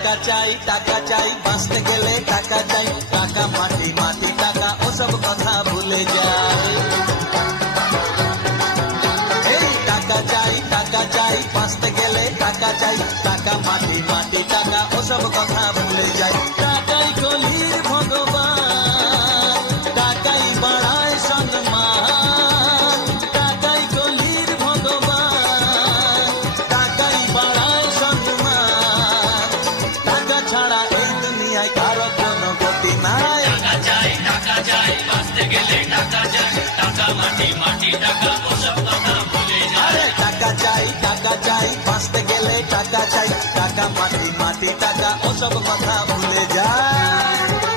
টাকা চাই বাঁচতে গেলে টাকা চাই, টাকা মাটি মাটি টাকা ওসব কথা ভুলে যায়। এই টাকা চাই বাঁচতে গেলে টাকা চাই, টাকা মাটি মাটি টাকা ওসব কথা ভুলে যায়। টাকাই কলির ভগবান, টাকাই বাড়ায় সম্মান, টাকাই কলির ভগবান, টাকাই বাড়ায় সম্মান। টাকা ছাড়া এই দুনিয়ায় কারো কোনো গতি নাই। টাকা চাই বাঁচতে গেলে টাকা চাই, টাকা মাটি মাটি টাকা ওসব কথা ভুলে যায়। আরে টাকা চাই বাঁচতে গেলে টাকা চাই, টাকা মাটি মাটি টাকা ওসব কথা ভুলে যায়।